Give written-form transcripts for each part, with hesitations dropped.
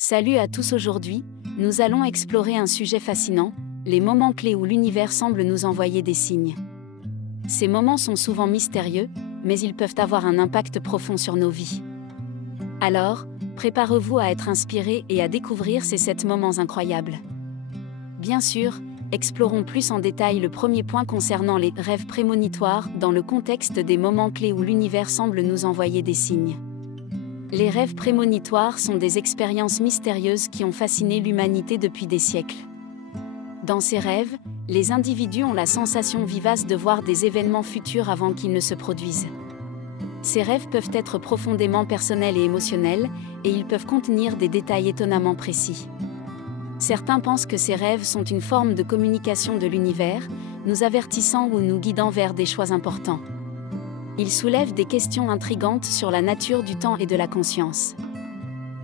Salut à tous, aujourd'hui, nous allons explorer un sujet fascinant, les moments clés où l'univers semble nous envoyer des signes. Ces moments sont souvent mystérieux, mais ils peuvent avoir un impact profond sur nos vies. Alors, préparez-vous à être inspiré et à découvrir ces 7 moments incroyables. Bien sûr, explorons plus en détail le premier point concernant les rêves prémonitoires dans le contexte des moments clés où l'univers semble nous envoyer des signes. Les rêves prémonitoires sont des expériences mystérieuses qui ont fasciné l'humanité depuis des siècles. Dans ces rêves, les individus ont la sensation vivace de voir des événements futurs avant qu'ils ne se produisent. Ces rêves peuvent être profondément personnels et émotionnels, et ils peuvent contenir des détails étonnamment précis. Certains pensent que ces rêves sont une forme de communication de l'univers, nous avertissant ou nous guidant vers des choix importants. Ils soulèvent des questions intrigantes sur la nature du temps et de la conscience.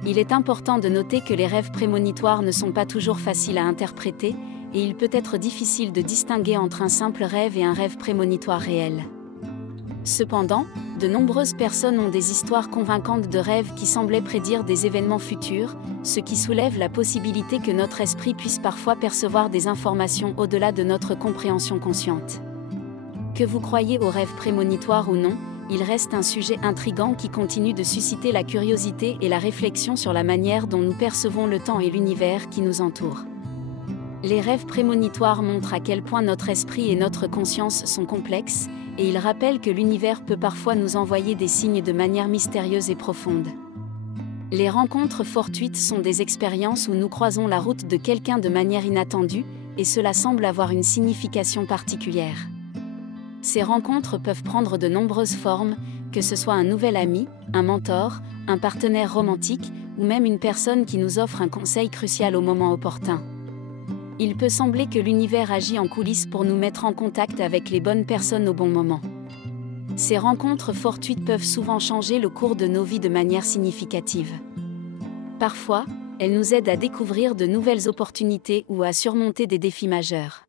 Il est important de noter que les rêves prémonitoires ne sont pas toujours faciles à interpréter, et il peut être difficile de distinguer entre un simple rêve et un rêve prémonitoire réel. Cependant, de nombreuses personnes ont des histoires convaincantes de rêves qui semblaient prédire des événements futurs, ce qui soulève la possibilité que notre esprit puisse parfois percevoir des informations au-delà de notre compréhension consciente. Que vous croyez aux rêves prémonitoires ou non, il reste un sujet intrigant qui continue de susciter la curiosité et la réflexion sur la manière dont nous percevons le temps et l'univers qui nous entoure. Les rêves prémonitoires montrent à quel point notre esprit et notre conscience sont complexes, et ils rappellent que l'univers peut parfois nous envoyer des signes de manière mystérieuse et profonde. Les rencontres fortuites sont des expériences où nous croisons la route de quelqu'un de manière inattendue, et cela semble avoir une signification particulière. Ces rencontres peuvent prendre de nombreuses formes, que ce soit un nouvel ami, un mentor, un partenaire romantique, ou même une personne qui nous offre un conseil crucial au moment opportun. Il peut sembler que l'univers agit en coulisses pour nous mettre en contact avec les bonnes personnes au bon moment. Ces rencontres fortuites peuvent souvent changer le cours de nos vies de manière significative. Parfois, elles nous aident à découvrir de nouvelles opportunités ou à surmonter des défis majeurs.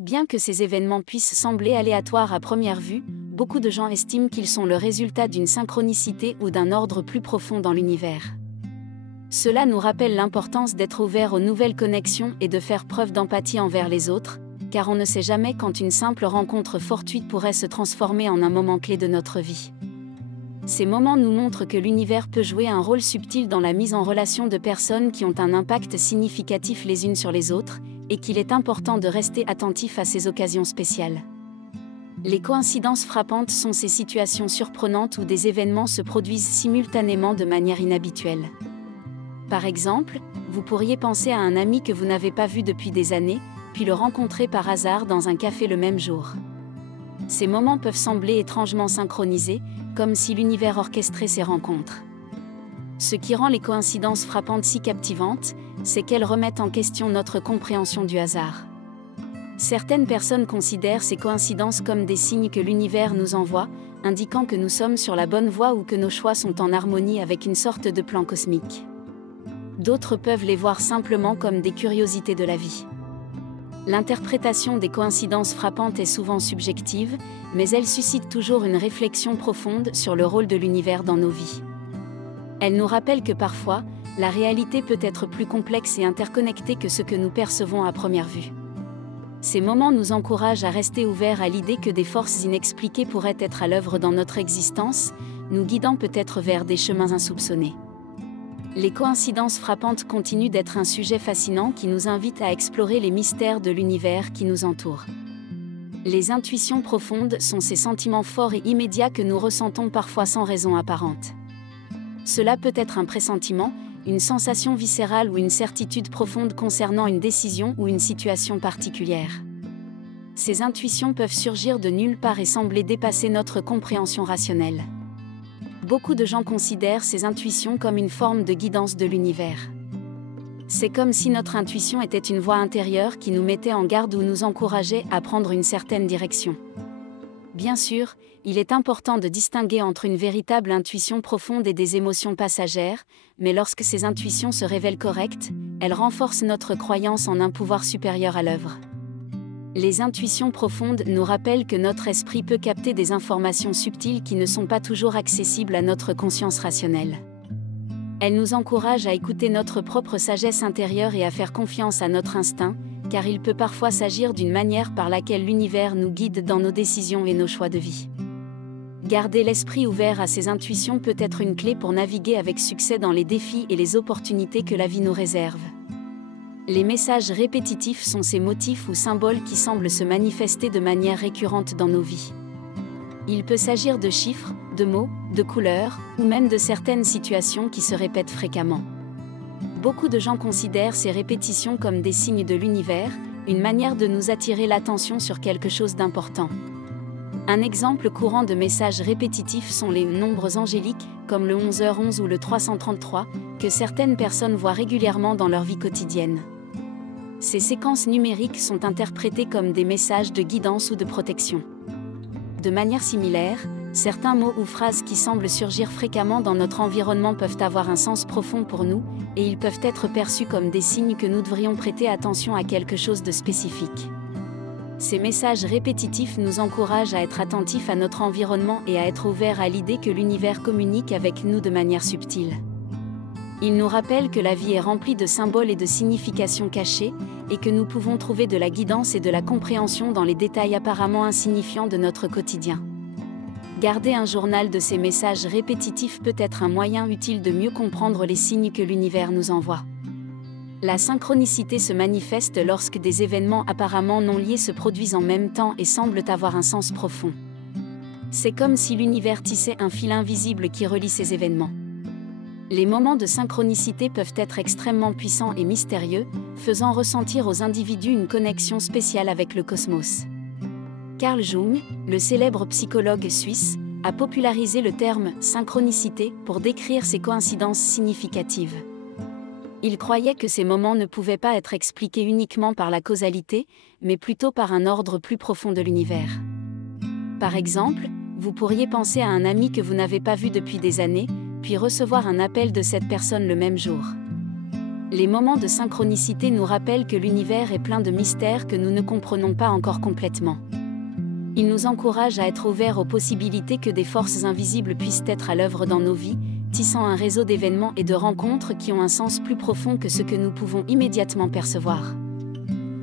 Bien que ces événements puissent sembler aléatoires à première vue, beaucoup de gens estiment qu'ils sont le résultat d'une synchronicité ou d'un ordre plus profond dans l'univers. Cela nous rappelle l'importance d'être ouvert aux nouvelles connexions et de faire preuve d'empathie envers les autres, car on ne sait jamais quand une simple rencontre fortuite pourrait se transformer en un moment clé de notre vie. Ces moments nous montrent que l'univers peut jouer un rôle subtil dans la mise en relation de personnes qui ont un impact significatif les unes sur les autres, et qu'il est important de rester attentif à ces occasions spéciales. Les coïncidences frappantes sont ces situations surprenantes où des événements se produisent simultanément de manière inhabituelle. Par exemple, vous pourriez penser à un ami que vous n'avez pas vu depuis des années, puis le rencontrer par hasard dans un café le même jour. Ces moments peuvent sembler étrangement synchronisés, comme si l'univers orchestrait ces rencontres. Ce qui rend les coïncidences frappantes si captivantes, c'est qu'elles remettent en question notre compréhension du hasard. Certaines personnes considèrent ces coïncidences comme des signes que l'univers nous envoie, indiquant que nous sommes sur la bonne voie ou que nos choix sont en harmonie avec une sorte de plan cosmique. D'autres peuvent les voir simplement comme des curiosités de la vie. L'interprétation des coïncidences frappantes est souvent subjective, mais elle suscite toujours une réflexion profonde sur le rôle de l'univers dans nos vies. Elle nous rappelle que parfois, la réalité peut être plus complexe et interconnectée que ce que nous percevons à première vue. Ces moments nous encouragent à rester ouverts à l'idée que des forces inexpliquées pourraient être à l'œuvre dans notre existence, nous guidant peut-être vers des chemins insoupçonnés. Les coïncidences frappantes continuent d'être un sujet fascinant qui nous invite à explorer les mystères de l'univers qui nous entoure. Les intuitions profondes sont ces sentiments forts et immédiats que nous ressentons parfois sans raison apparente. Cela peut être un pressentiment, une sensation viscérale ou une certitude profonde concernant une décision ou une situation particulière. Ces intuitions peuvent surgir de nulle part et sembler dépasser notre compréhension rationnelle. Beaucoup de gens considèrent ces intuitions comme une forme de guidance de l'univers. C'est comme si notre intuition était une voix intérieure qui nous mettait en garde ou nous encourageait à prendre une certaine direction. Bien sûr, il est important de distinguer entre une véritable intuition profonde et des émotions passagères, mais lorsque ces intuitions se révèlent correctes, elles renforcent notre croyance en un pouvoir supérieur à l'œuvre. Les intuitions profondes nous rappellent que notre esprit peut capter des informations subtiles qui ne sont pas toujours accessibles à notre conscience rationnelle. Elle nous encourage à écouter notre propre sagesse intérieure et à faire confiance à notre instinct, car il peut parfois s'agir d'une manière par laquelle l'univers nous guide dans nos décisions et nos choix de vie. Garder l'esprit ouvert à ces intuitions peut être une clé pour naviguer avec succès dans les défis et les opportunités que la vie nous réserve. Les messages répétitifs sont ces motifs ou symboles qui semblent se manifester de manière récurrente dans nos vies. Il peut s'agir de chiffres, de mots, de couleurs, ou même de certaines situations qui se répètent fréquemment. Beaucoup de gens considèrent ces répétitions comme des signes de l'univers, une manière de nous attirer l'attention sur quelque chose d'important. Un exemple courant de messages répétitifs sont les nombres angéliques, comme le 11h11 ou le 333, que certaines personnes voient régulièrement dans leur vie quotidienne. Ces séquences numériques sont interprétées comme des messages de guidance ou de protection. De manière similaire, certains mots ou phrases qui semblent surgir fréquemment dans notre environnement peuvent avoir un sens profond pour nous, et ils peuvent être perçus comme des signes que nous devrions prêter attention à quelque chose de spécifique. Ces messages répétitifs nous encouragent à être attentifs à notre environnement et à être ouverts à l'idée que l'univers communique avec nous de manière subtile. Ils nous rappellent que la vie est remplie de symboles et de significations cachées, et que nous pouvons trouver de la guidance et de la compréhension dans les détails apparemment insignifiants de notre quotidien. Garder un journal de ces messages répétitifs peut être un moyen utile de mieux comprendre les signes que l'univers nous envoie. La synchronicité se manifeste lorsque des événements apparemment non liés se produisent en même temps et semblent avoir un sens profond. C'est comme si l'univers tissait un fil invisible qui relie ces événements. Les moments de synchronicité peuvent être extrêmement puissants et mystérieux, faisant ressentir aux individus une connexion spéciale avec le cosmos. Carl Jung, le célèbre psychologue suisse, a popularisé le terme « synchronicité » pour décrire ces coïncidences significatives. Il croyait que ces moments ne pouvaient pas être expliqués uniquement par la causalité, mais plutôt par un ordre plus profond de l'univers. Par exemple, vous pourriez penser à un ami que vous n'avez pas vu depuis des années, puis recevoir un appel de cette personne le même jour. Les moments de synchronicité nous rappellent que l'univers est plein de mystères que nous ne comprenons pas encore complètement. Ils nous encouragent à être ouverts aux possibilités que des forces invisibles puissent être à l'œuvre dans nos vies, tissant un réseau d'événements et de rencontres qui ont un sens plus profond que ce que nous pouvons immédiatement percevoir.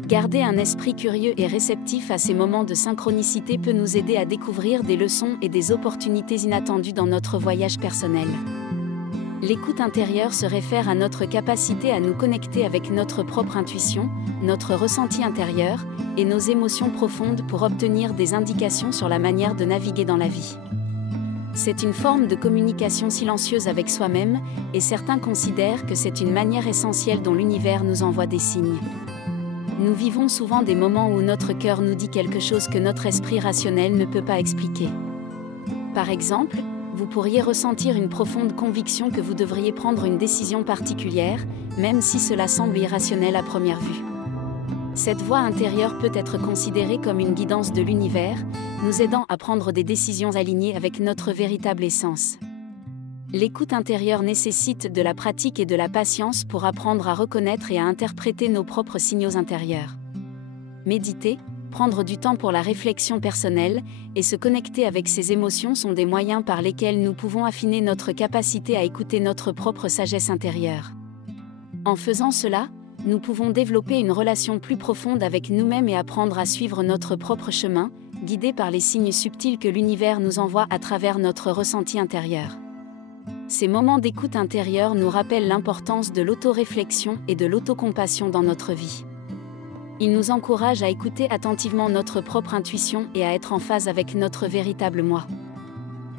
Garder un esprit curieux et réceptif à ces moments de synchronicité peut nous aider à découvrir des leçons et des opportunités inattendues dans notre voyage personnel. L'écoute intérieure se réfère à notre capacité à nous connecter avec notre propre intuition, notre ressenti intérieur, et nos émotions profondes pour obtenir des indications sur la manière de naviguer dans la vie. C'est une forme de communication silencieuse avec soi-même, et certains considèrent que c'est une manière essentielle dont l'univers nous envoie des signes. Nous vivons souvent des moments où notre cœur nous dit quelque chose que notre esprit rationnel ne peut pas expliquer. Par exemple, vous pourriez ressentir une profonde conviction que vous devriez prendre une décision particulière, même si cela semble irrationnel à première vue. Cette voix intérieure peut être considérée comme une guidance de l'univers, nous aidant à prendre des décisions alignées avec notre véritable essence. L'écoute intérieure nécessite de la pratique et de la patience pour apprendre à reconnaître et à interpréter nos propres signaux intérieurs. Méditer, prendre du temps pour la réflexion personnelle, et se connecter avec ses émotions sont des moyens par lesquels nous pouvons affiner notre capacité à écouter notre propre sagesse intérieure. En faisant cela, nous pouvons développer une relation plus profonde avec nous-mêmes et apprendre à suivre notre propre chemin, guidés par les signes subtils que l'univers nous envoie à travers notre ressenti intérieur. Ces moments d'écoute intérieure nous rappellent l'importance de l'autoréflexion et de l'autocompassion dans notre vie. Ils nous encouragent à écouter attentivement notre propre intuition et à être en phase avec notre véritable moi.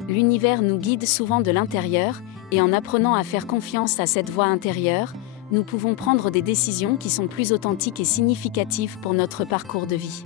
L'univers nous guide souvent de l'intérieur, et en apprenant à faire confiance à cette voix intérieure, nous pouvons prendre des décisions qui sont plus authentiques et significatives pour notre parcours de vie.